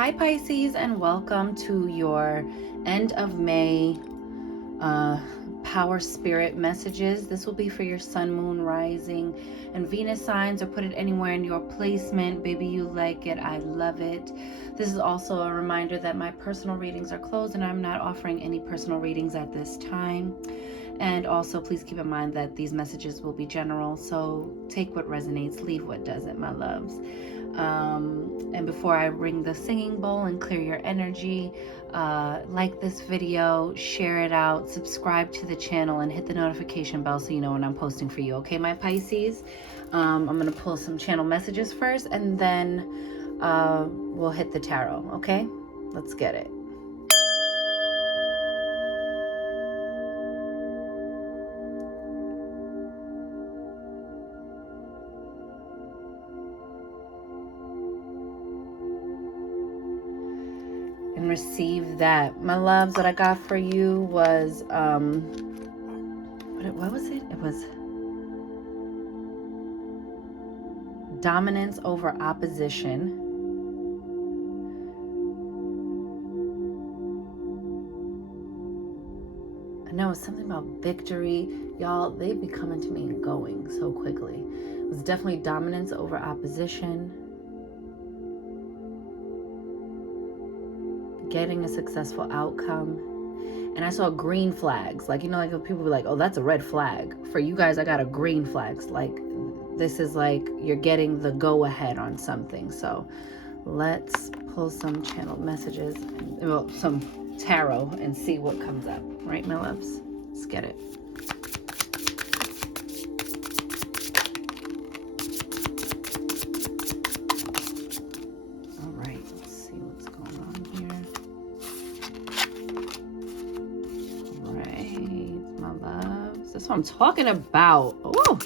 Hi Pisces, and welcome to your end of May power spirit messages. This will be for your sun, moon, rising, and Venus signs, or put it anywhere in your placement. Baby, you like it. I love it. This is also a reminder that my personal readings are closed and I'm not offering any personal readings at this time. And also, please keep in mind that these messages will be general, so take what resonates, leave what doesn't, my loves. And before I ring the singing bowl and clear your energy, like this video, share it out, subscribe to the channel, and hit the notification bell so you know when I'm posting for you. Okay, my Pisces? I'm going to pull some channel messages first, and then we'll hit the tarot. Okay? Let's get it. And receive that. My loves, what I got for you was what was it? It was dominance over opposition. I know it's something about victory. Y'all, they be coming to me and going so quickly. It was definitely dominance over opposition. Getting a successful outcome. And I saw green flags. Like, you know, like people be like, oh, that's a red flag. For you guys, I got a green flags. Like, this is like you're getting the go ahead on something. So let's pull some channeled messages, well, some tarot, and see what comes up. Right, my loves? Let's get it. All right, let's see what's going on here. All right, my loves. That's what I'm talking about. Oh,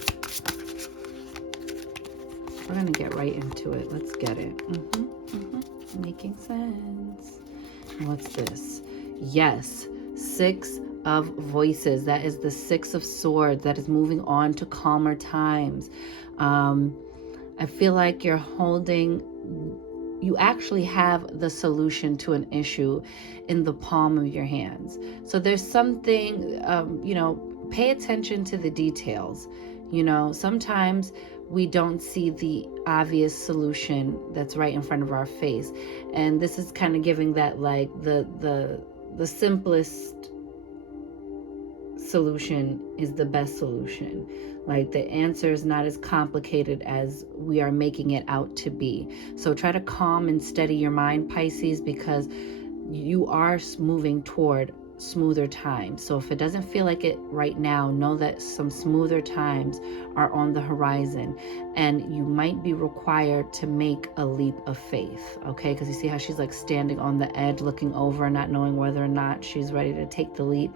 we're gonna get right into it. Let's get it. Making sense. What's this? Yes, 6 of voices. That is the 6 of swords. That is moving on to calmer times. I feel like you actually have the solution to an issue in the palm of your hands. So there's something, pay attention to the details. Sometimes we don't see the obvious solution that's right in front of our face. And this is kind of giving that, like, the simplest solution is the best solution. Like, the answer is not as complicated as we are making it out to be. So try to calm and steady your mind, Pisces, because you are moving toward smoother times. So if it doesn't feel like it right now, know that some smoother times are on the horizon, and you might be required to make a leap of faith. Okay, because you see how she's like standing on the edge, looking over, not knowing whether or not she's ready to take the leap.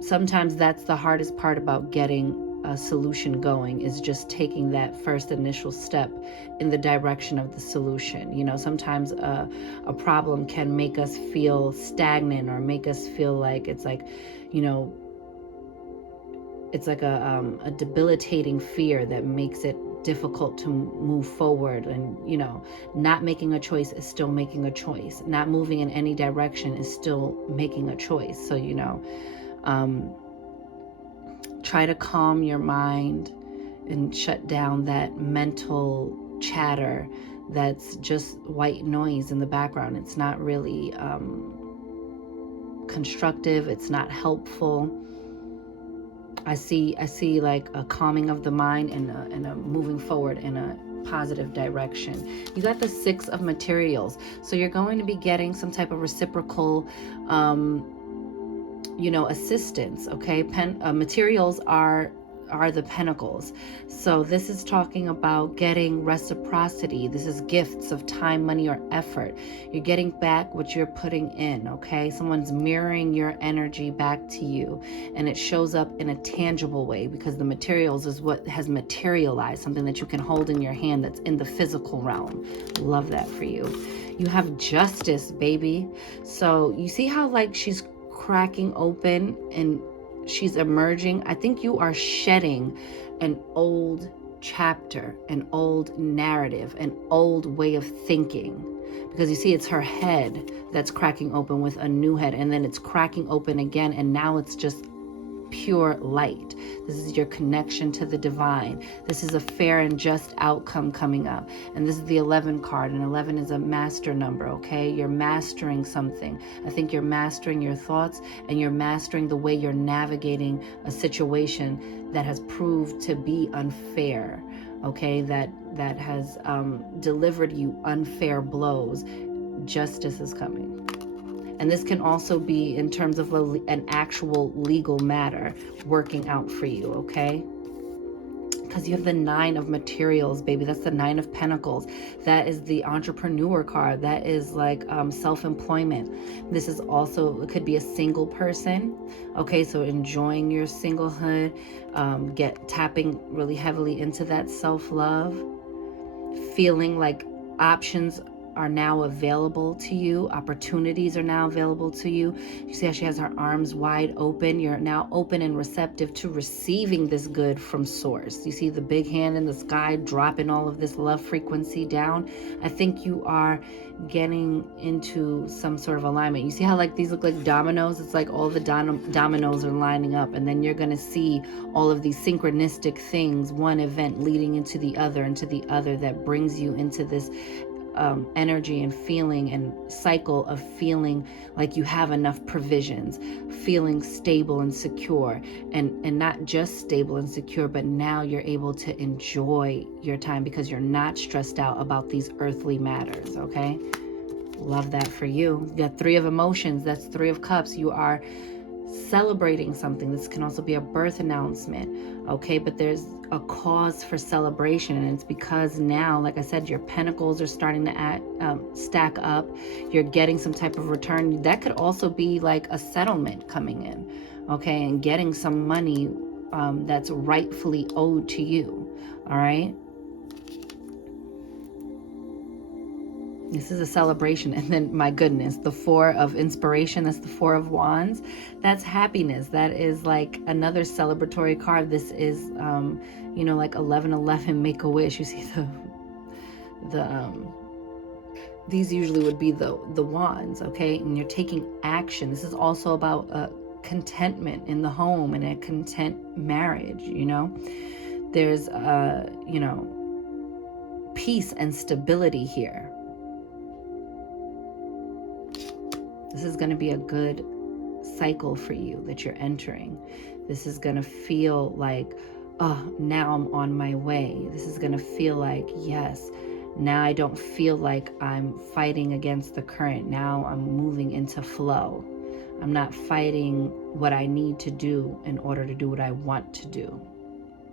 Sometimes that's the hardest part about getting a solution going, is just taking that first initial step in the direction of the solution. Sometimes a problem can make us feel stagnant, or make us feel like it's like, it's like a debilitating fear that makes it difficult to move forward. And not making a choice is still making a choice. Not moving in any direction is still making a choice. So try to calm your mind and shut down that mental chatter that's just white noise in the background. It's not really constructive. It's not helpful. I see like a calming of the mind and a moving forward in a positive direction. You got the 6 of materials. So you're going to be getting some type of reciprocal assistance. Okay, materials are the pentacles. So this is talking about getting reciprocity. This is gifts of time, money, or effort. You're getting back what you're putting in. Okay, someone's mirroring your energy back to you, and it shows up in a tangible way, because the materials is what has materialized, something that you can hold in your hand that's in the physical realm. Love that for you. You have justice, baby. So you see how, like, she's cracking open and she's emerging. I think you are shedding an old chapter, an old narrative, an old way of thinking. Because you see, it's her head that's cracking open with a new head, and then it's cracking open again, and now it's just pure light. This is your connection to the divine. This is a fair and just outcome coming up. And this is the 11 card, and 11 is a master number, okay? You're mastering something. I think you're mastering your thoughts, and you're mastering the way you're navigating a situation that has proved to be unfair, okay? That has delivered you unfair blows. Justice is coming. And this can also be in terms of an actual legal matter working out for you, okay? Because you have the 9 of materials, baby. That's the 9 of Pentacles. That is the entrepreneur card. That is like self-employment. This is also, it could be a single person, okay? So enjoying your singlehood, tapping really heavily into that self-love, feeling like options are now available to you. Opportunities are now available to you. You see how she has her arms wide open. You're now open and receptive to receiving this good from source. You see the big hand in the sky dropping all of this love frequency down. I think you are getting into some sort of alignment. You see how like these look like dominoes? It's like all the dominoes are lining up, and then you're going to see all of these synchronistic things, one event leading into the other, that brings you into this energy and feeling and cycle of feeling like you have enough provisions, feeling stable and secure, and not just stable and secure, but now you're able to enjoy your time because you're not stressed out about these earthly matters, okay? Love that for you. You got 3 of emotions. That's 3 of cups. You are celebrating something. This can also be a birth announcement, okay? But there's a cause for celebration, and it's because now, like I said, your pentacles are starting to stack up. You're getting some type of return. That could also be like a settlement coming in, okay? And getting some money that's rightfully owed to you, all right? This is a celebration. And then, my goodness, the 4 of inspiration, that's the 4 of wands. That's happiness. That is like another celebratory card. This is, you know, like 1111, make a wish. You see these usually would be the wands, okay? And you're taking action. This is also about contentment in the home and a content marriage, you know? There's, you know, peace and stability here. This is going to be a good cycle for you that you're entering. This is going to feel like, oh, now I'm on my way. This is going to feel like, yes, now I don't feel like I'm fighting against the current. Now I'm moving into flow. I'm not fighting what I need to do in order to do what I want to do.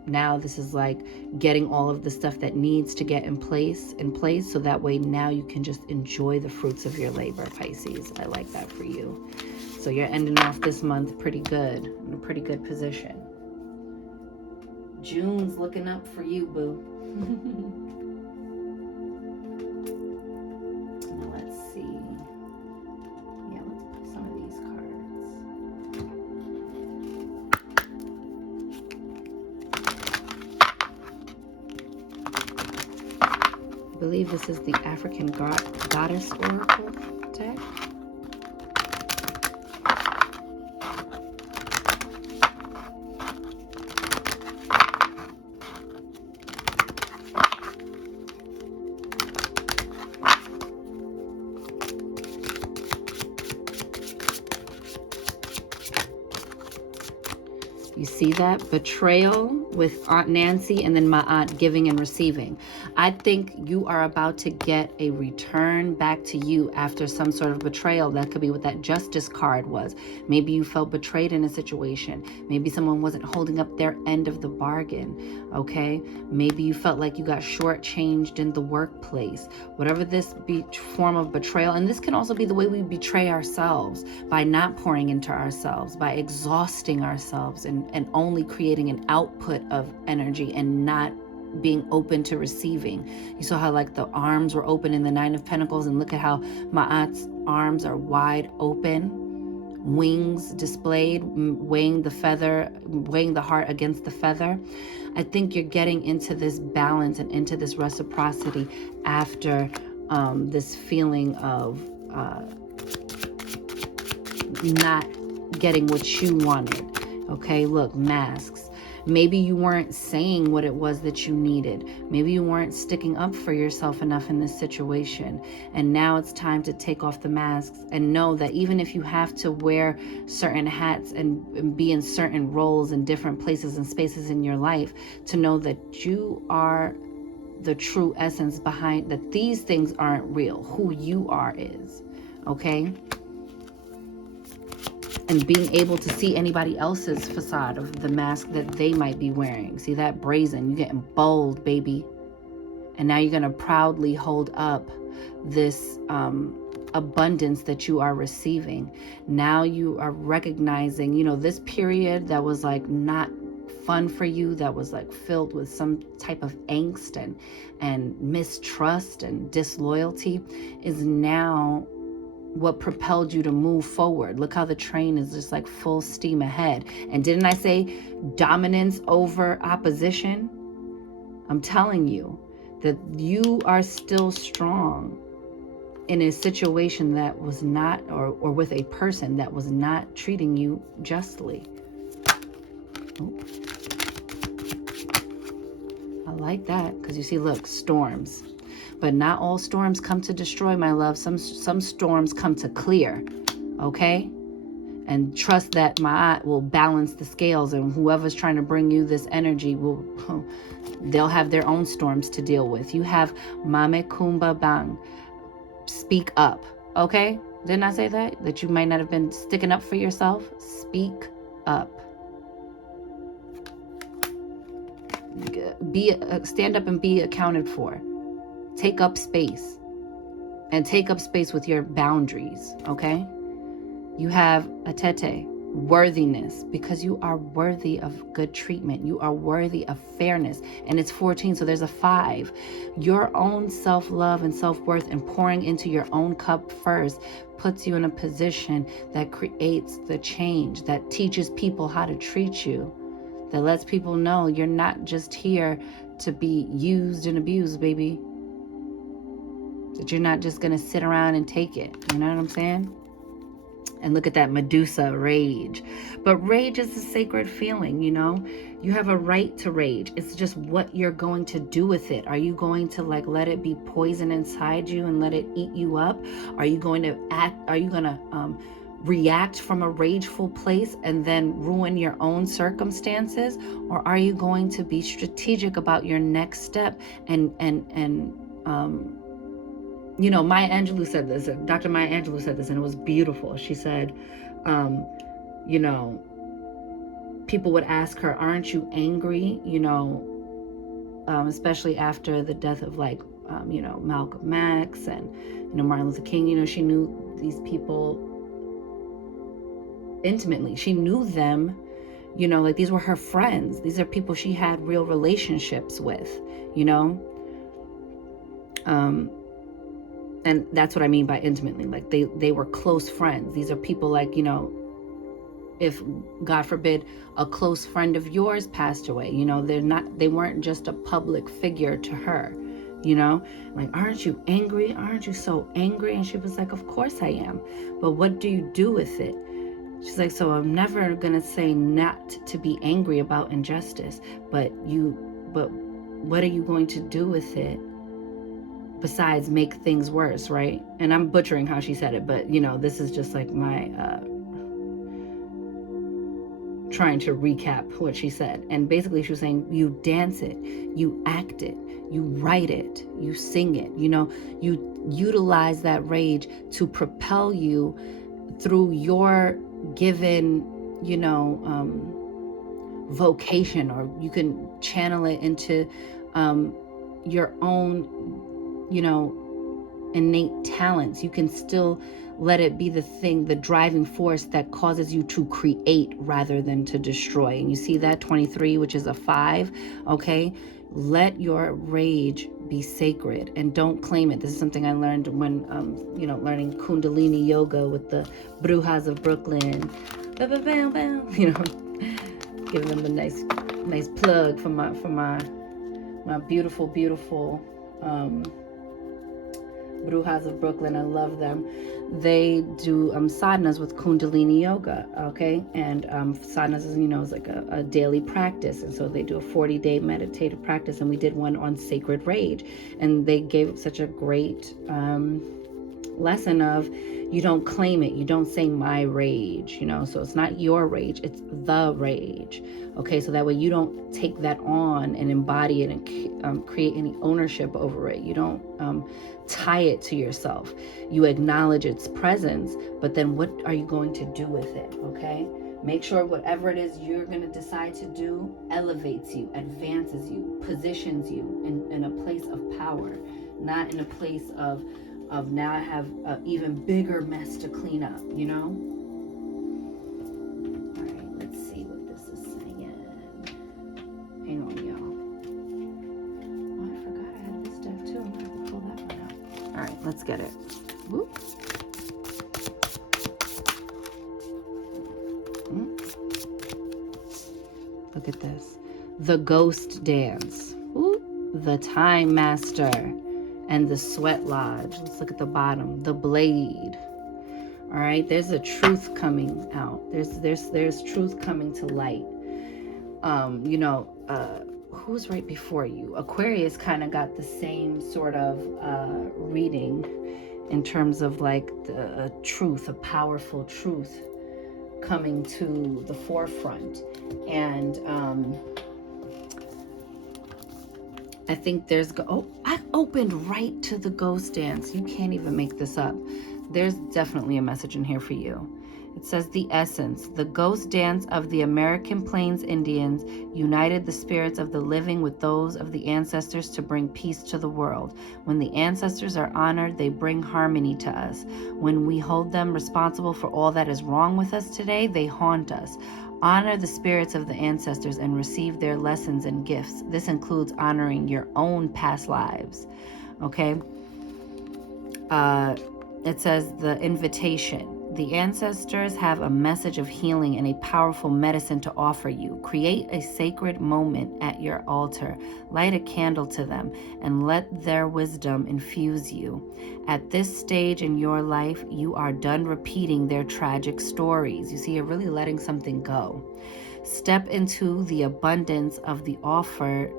Now this is like getting all of the stuff that needs to get in place, so that way now you can just enjoy the fruits of your labor, Pisces. I like that for you. So you're ending off this month pretty good, in a pretty good position. June's looking up for you, boo. Now let's see. Yeah, let's put some of these cards. I believe this is the African Goddess Oracle deck. You see that? Betrayal with Aunt Nancy, and then my aunt giving and receiving. I think you are about to get a return back to you after some sort of betrayal. That could be what that justice card was. Maybe you felt betrayed in a situation. Maybe someone wasn't holding up their end of the bargain, okay? Maybe you felt like you got shortchanged in the workplace. Whatever this form of betrayal, and this can also be the way we betray ourselves, by not pouring into ourselves, by exhausting ourselves and only creating an output of energy and not being open to receiving. You saw how like the arms were open in the 9 of Pentacles, and look at how my aunt's arms are wide open, wings displayed, weighing the heart against the feather. I think you're getting into this balance and into this reciprocity after this feeling of not getting what you wanted. Okay, look, masks. Maybe you weren't saying what it was that you needed. Maybe you weren't sticking up for yourself enough in this situation. And now it's time to take off the masks and know that even if you have to wear certain hats and be in certain roles in different places and spaces in your life, to know that you are the true essence behind, that these things aren't real. Who you are is. Okay? And being able to see anybody else's facade of the mask that they might be wearing. See that? Brazen. You're getting bold, baby. And now you're going to proudly hold up this abundance that you are receiving. Now you are recognizing, this period that was like not fun for you, that was like filled with some type of angst and mistrust and disloyalty, is now what propelled you to move forward. Look how the train is just like full steam ahead. And didn't I say dominance over opposition? I'm telling you that you are still strong in a situation that was not, or with a person that was not treating you justly. Ooh. I like that, because you see, look, storms. But not all storms come to destroy, my love. Some storms come to clear, okay? And trust that Ma'at will balance the scales, and whoever's trying to bring you this energy they'll have their own storms to deal with. You have Mame Kumba Bang. Speak up, okay? Didn't I say that? That you might not have been sticking up for yourself? Speak up. Stand up and be accounted for. Take up space, and take up space with your boundaries, okay? You have Atete, worthiness, because you are worthy of good treatment. You are worthy of fairness, and it's 14, so there's a 5. Your own self-love and self-worth and pouring into your own cup first puts you in a position that creates the change, that teaches people how to treat you, that lets people know you're not just here to be used and abused, baby. That you're not just going to sit around and take it. You know what I'm saying? And look at that Medusa, rage. But rage is a sacred feeling, You have a right to rage. It's just what you're going to do with it. Are you going to let it be poison inside you and let it eat you up? Are you going to react from a rageful place and then ruin your own circumstances? Or are you going to be strategic about your next step and Maya Angelou said this, Dr. Maya Angelou said this, and it was beautiful. She said, people would ask her, aren't you angry? Especially after the death of Malcolm X and, Martin Luther King. She knew these people intimately. She knew them, these were her friends. These are people she had real relationships with, and that's what I mean by intimately. They were close friends. These are people if God forbid a close friend of yours passed away, they weren't just a public figure to her, aren't you angry? Aren't you so angry? And she was like, of course I am. But what do you do with it? She's like, so I'm never going to say not to be angry about injustice, but what are you going to do with it? Besides make things worse, right? And I'm butchering how she said it, but this is just like my trying to recap what she said. And basically she was saying, you dance it, you act it, you write it, you sing it, you utilize that rage to propel you through your given, vocation, or you can channel it into your own innate talents. You can still let it be the driving force that causes you to create rather than to destroy. And you see that 23, which is a 5, okay? Let your rage be sacred and don't claim it. This is something I learned when, learning Kundalini yoga with the Brujas of Brooklyn. Giving them a nice plug for my beautiful, beautiful Brujas of Brooklyn. I love them. They do sadhanas with Kundalini yoga, okay? And sadhanas, is like a daily practice. And so they do a 40-day meditative practice. And we did one on sacred rage. And they gave such a great lesson of, you don't claim it. You don't say my rage, so it's not your rage, it's the rage. Okay, so that way you don't take that on and embody it and create any ownership over it. You don't tie it to yourself. You acknowledge its presence, but then what are you going to do with it? Okay, make sure whatever it is you're going to decide to do elevates you, advances you, positions you in a place of power, not in a place of now I have an even bigger mess to clean up, All right, let's see what this is saying. Hang on, y'all. Oh, I forgot I had this stuff too. I'm going to have to pull that one out. All right, let's get it. Whoop. Look at this. The Ghost Dance. Ooh, the Time Master. And the Sweat Lodge. Let's look at the bottom. The Blade. All right, there's a truth coming out. There's truth coming to light. Who's right before you? Aquarius kind of got the same sort of reading in terms of like a truth, a powerful truth coming to the forefront. And I think I opened right to the Ghost Dance. You can't even make this up. There's definitely a message in here for you. It says the essence. The Ghost Dance of the American Plains Indians united the spirits of the living with those of the ancestors to bring peace to the world. When the ancestors are honored, they bring harmony to us. When we hold them responsible for all that is wrong with us today, they haunt us. Honor the spirits of the ancestors and receive their lessons and gifts. This includes honoring your own past lives. Okay? It says the invitation. The ancestors have a message of healing and a powerful medicine to offer you. Create a sacred moment at your altar. Light a candle to them and let their wisdom infuse you. At this stage in your life, you are done repeating their tragic stories. You see, you're really letting something go. Step into the abundance of the offer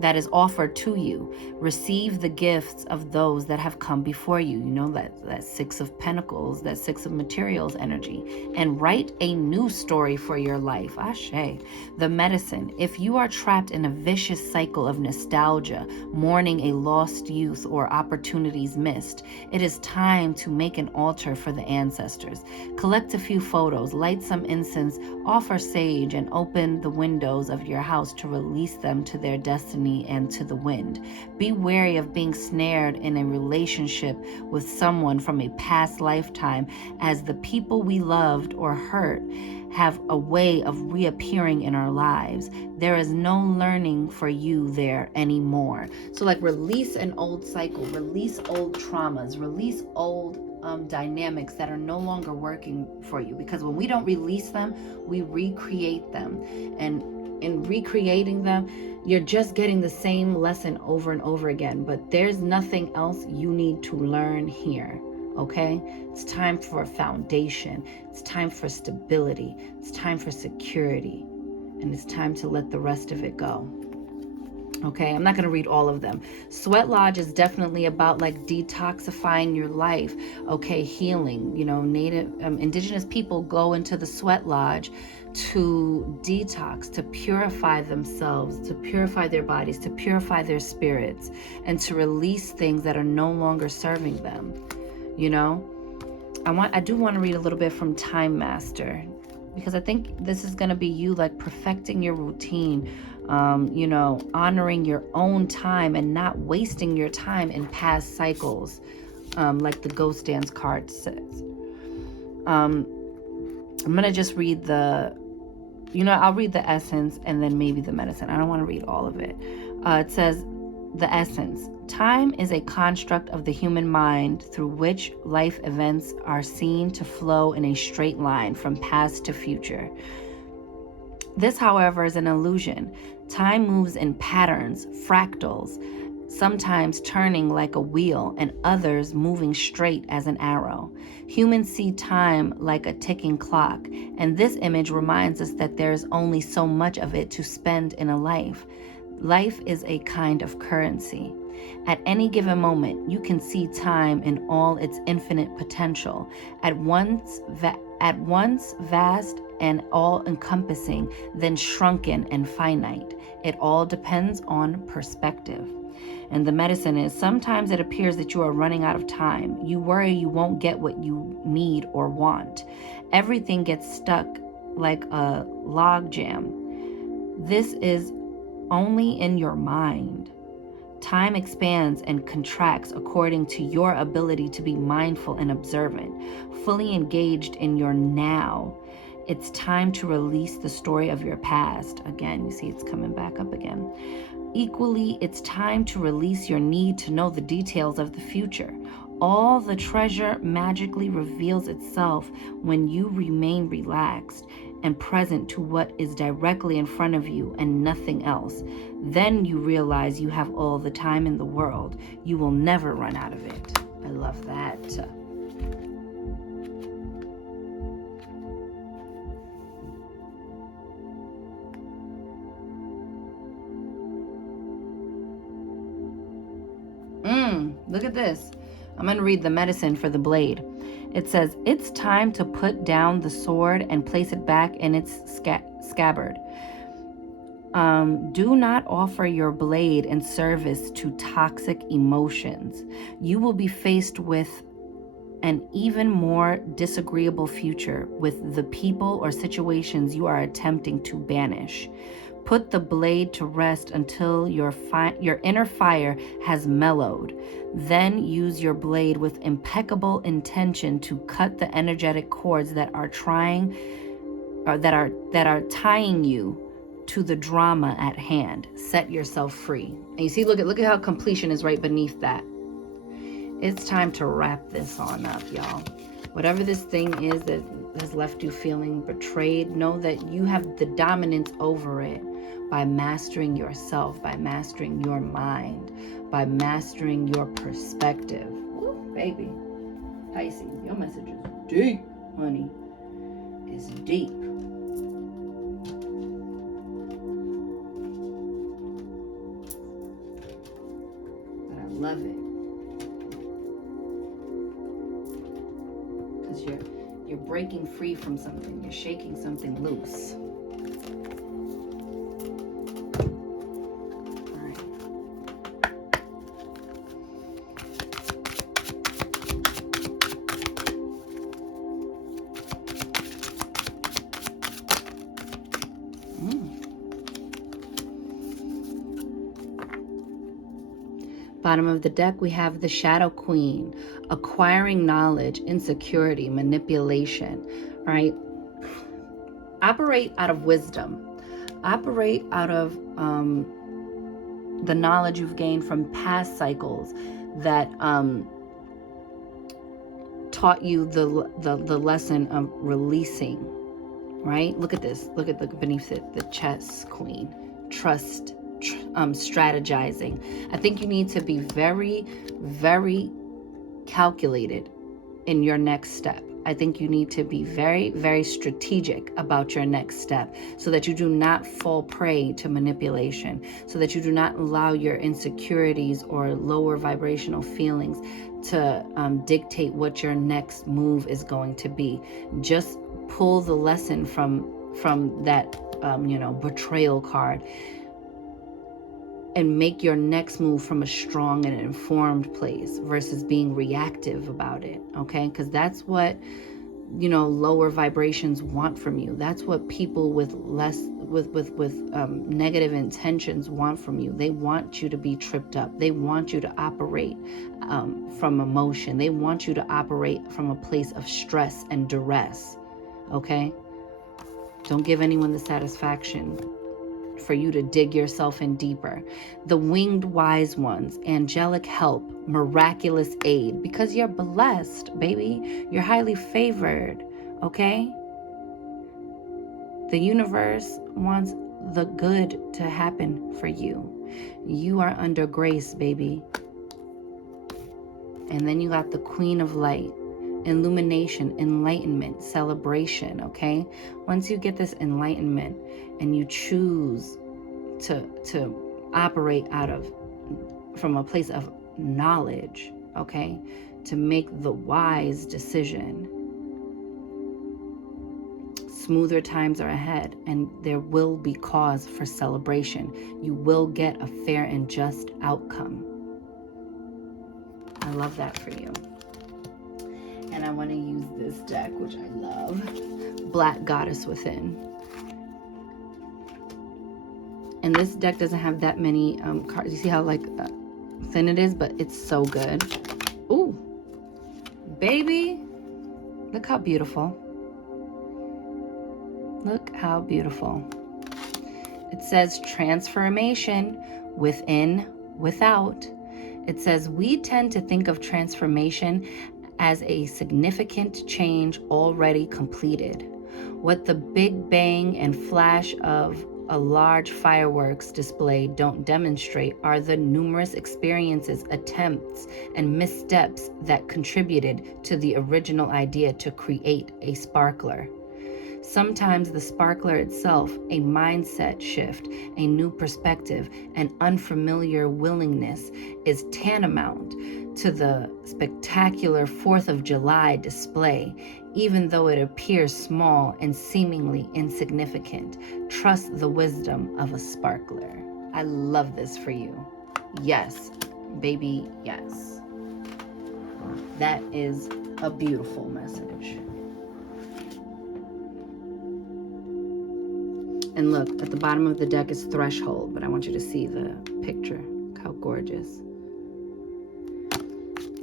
that is offered to you. Receive the gifts of those that have come before you. That Six of Pentacles, that Six of Materials energy. And write a new story for your life. Ashe. The medicine. If you are trapped in a vicious cycle of nostalgia, mourning a lost youth or opportunities missed, it is time to make an altar for the ancestors. Collect a few photos, light some incense, offer sage, and open the windows of your house to release them to their destiny and to the wind. Be wary of being snared in a relationship with someone from a past lifetime, as the people we loved or hurt have a way of reappearing in our lives. There is no learning for you there anymore. So release an old cycle, release old traumas, release old dynamics that are no longer working for you, because when we don't release them, we recreate them. And in recreating them, you're just getting the same lesson over and over again, but there's nothing else you need to learn here. Okay? It's time for a foundation. It's time for stability. It's time for security. And it's time to let the rest of it go. Okay, I'm not going to read all of them. Sweat Lodge is definitely about detoxifying your life. Okay, healing. Native indigenous people go into the Sweat Lodge to detox, to purify themselves, to purify their bodies, to purify their spirits, and to release things that are no longer serving them. I do want to read a little bit from Time Master, because I think this is going to be you perfecting your routine, honoring your own time and not wasting your time in past cycles, like the Ghost Dance card says. I'm going to just read I'll read the essence and then maybe the medicine. I don't want to read all of it. It says, the essence. Time is a construct of the human mind through which life events are seen to flow in a straight line from past to future. This, however, is an illusion. Time moves in patterns, fractals, sometimes turning like a wheel and others moving straight as an arrow. Humans see time like a ticking clock, and this image reminds us that there's only so much of it to spend in a life. Life is a kind of currency. At any given moment, you can see time in all its infinite potential, at once vast and all-encompassing, then shrunken and finite. It all depends on perspective. And the medicine is, sometimes it appears that you are running out of time. You worry you won't get what you need or want. Everything gets stuck like a log jam. This is only in your mind. Time expands and contracts according to your ability to be mindful and observant, fully engaged in your now. It's time to release the story of your past. Again, you see it's coming back up again. Equally, it's time to release your need to know the details of the future. All the treasure magically reveals itself when you remain relaxed and present to what is directly in front of you and nothing else. Then you realize you have all the time in the world. You will never run out of it. I love that. Look at this. I'm going to read the medicine for the blade. It says, it's time to put down the sword and place it back in its scabbard. Do not offer your blade in service to toxic emotions. You will be faced with an even more disagreeable future with the people or situations you are attempting to banish. Put the blade to rest until your inner fire has mellowed. Then use your blade with impeccable intention to cut the energetic cords that are tying you to the drama at hand. Set yourself free. And you see, look at how completion is right beneath that. It's time to wrap this on up, y'all. Whatever this thing is that has left you feeling betrayed, know that you have the dominance over it by mastering yourself, by mastering your mind, by mastering your perspective. Woo, baby. Pisces, your message is deep, honey. It's deep. But I love it. Because you're breaking free from something. You're shaking something loose. Bottom of the deck, we have the Shadow Queen, acquiring knowledge, insecurity, manipulation, right? Operate out of wisdom. Operate out of the knowledge you've gained from past cycles that taught you the lesson of releasing, right? Look at this. Look beneath it, the Chess Queen. Trust. Strategizing. I think you need to be very, very calculated in your next step. I think you need to be very, very strategic about your next step so that you do not fall prey to manipulation, so that you do not allow your insecurities or lower vibrational feelings to dictate what your next move is going to be. Just pull the lesson from that betrayal card and make your next move from a strong and informed place versus being reactive about it, okay? Because that's what, lower vibrations want from you. That's what people with negative intentions want from you. They want you to be tripped up. They want you to operate from emotion. They want you to operate from a place of stress and duress, okay? Don't give anyone the satisfaction for you to dig yourself in deeper. The winged wise ones, angelic help, miraculous aid, because you're blessed, baby. You're highly favored, okay? The universe wants the good to happen for you. You are under grace, baby. And then you got the Queen of Light, illumination, enlightenment, celebration, okay? Once you get this enlightenment and you choose to operate from a place of knowledge, okay, to make the wise decision, smoother times are ahead, and there will be cause for celebration. You will get a fair and just outcome. I love that for you. And I want to use this deck, which I love, Black Goddess Within. And this deck doesn't have that many cards. You see how thin it is, but it's so good. Ooh, baby, look how beautiful. Look how beautiful. It says transformation within, without. It says we tend to think of transformation as a significant change already completed. What the big bang and flash of a large fireworks display don't demonstrate are the numerous experiences, attempts, and missteps that contributed to the original idea to create a sparkler. Sometimes the sparkler itself, a mindset shift, a new perspective, an unfamiliar willingness, is tantamount to the spectacular 4th of July display, even though it appears small and seemingly insignificant. Trust the wisdom of a sparkler. I love this for you. Yes, baby, yes. That is a beautiful message. And look, at the bottom of the deck is threshold, but I want you to see the picture. Look how gorgeous.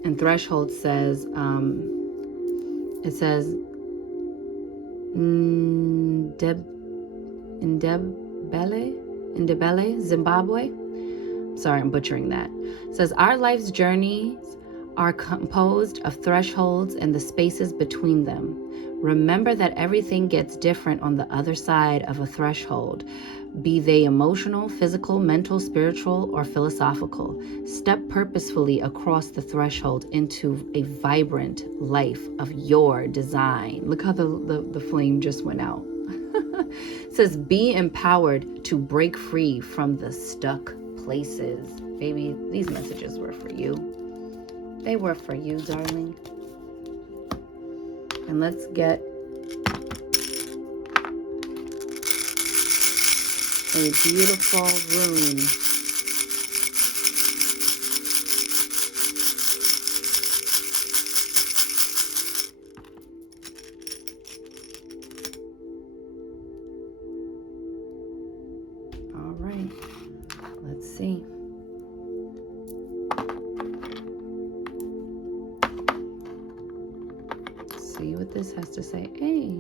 And threshold says, Ndebele, Zimbabwe. Sorry, I'm butchering that. It says, our life's journeys are composed of thresholds and the spaces between them. Remember that everything gets different on the other side of a threshold, be they emotional, physical, mental, spiritual, or philosophical. Step purposefully across the threshold into a vibrant life of your design. Look how the flame just went out. It says, be empowered to break free from the stuck places. Baby, these messages were for you. They were for you, darling. And let's get a beautiful rune. All right, let's see. See what this has to say. Hey,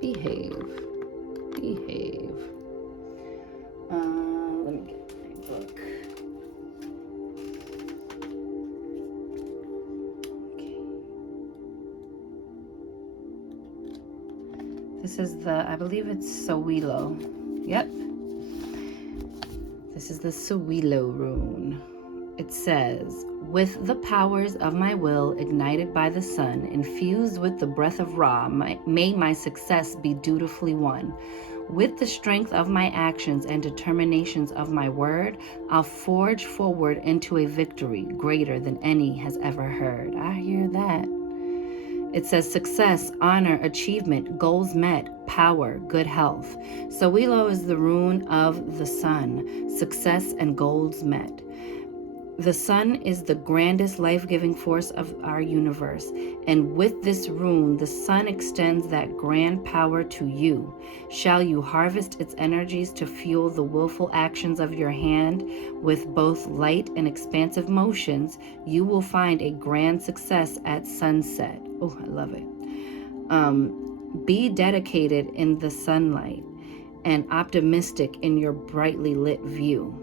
behave. Let me get my book. Okay. This is I believe it's Sowilo. Yep. This is the Sowilo rune. It says, with the powers of my will ignited by the sun, infused with the breath of Ra, may my success be dutifully won. With the strength of my actions and determinations of my word, I'll forge forward into a victory greater than any has ever heard. I hear that. It says success, honor, achievement, goals met, power, good health. Sowilo is the rune of the sun, success and goals met. The sun is the grandest life-giving force of our universe, and with this rune, the sun extends that grand power to you. Shall you harvest its energies to fuel the willful actions of your hand with both light and expansive motions, you will find a grand success at sunset. Oh, I love it. Be dedicated in the sunlight and optimistic in your brightly lit view.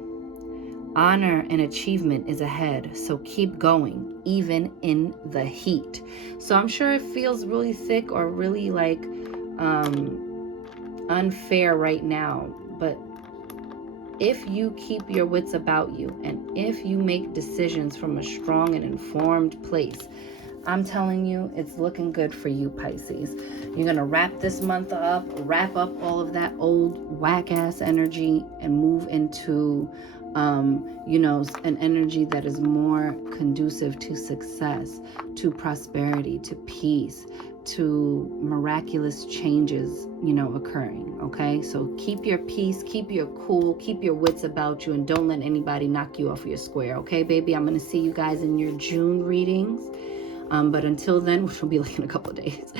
Honor and achievement is ahead, so keep going, even in the heat. So I'm sure it feels really thick or really like unfair right now, but if you keep your wits about you and if you make decisions from a strong and informed place, I'm telling you, it's looking good for you, Pisces. You're going to wrap this month up, wrap up all of that old whack-ass energy and move into, an energy that is more conducive to success, to prosperity, to peace, to miraculous changes, occurring, okay? So keep your peace, keep your cool, keep your wits about you, and don't let anybody knock you off your square, okay, baby? I'm going to see you guys in your June readings. But until then, which will be like in a couple of days.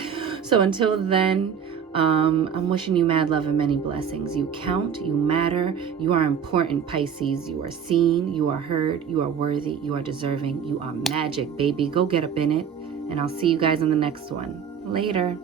So until then, I'm wishing you mad love and many blessings. You count, you matter, you are important, Pisces. You are seen, you are heard, you are worthy, you are deserving, you are magic, baby. Go get up in it. And I'll see you guys in the next one. Later.